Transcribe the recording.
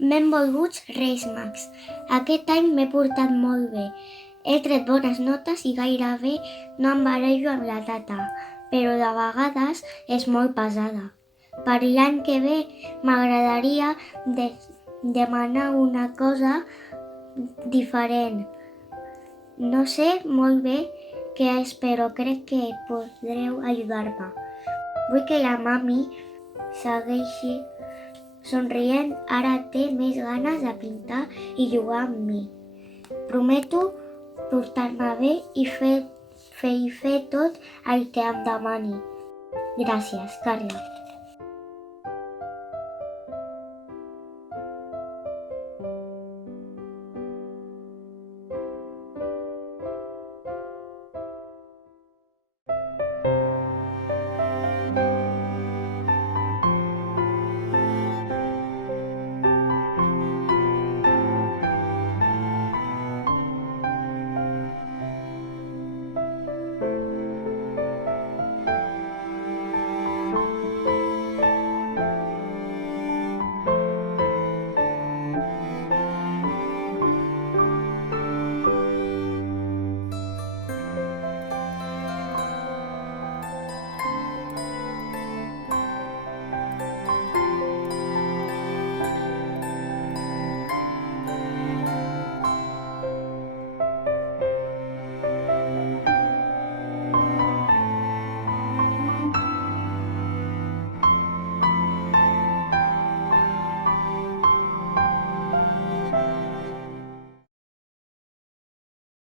Benvolguts Reis Mags. Aquest any m'he portat molt bé. He tret bones notes i gairebé no em barallo amb la tata, però de vegades és molt pesada. Per l'any que ve m'agradaria demanar una cosa diferent. No sé molt bé què és, però crec que podreu ajudar-me. Vull que la mami segueixi somrient, ara té més ganes de pintar i jugar amb mi. Prometo portar-me bé i fer tot el que em demani. Gràcies, Carla.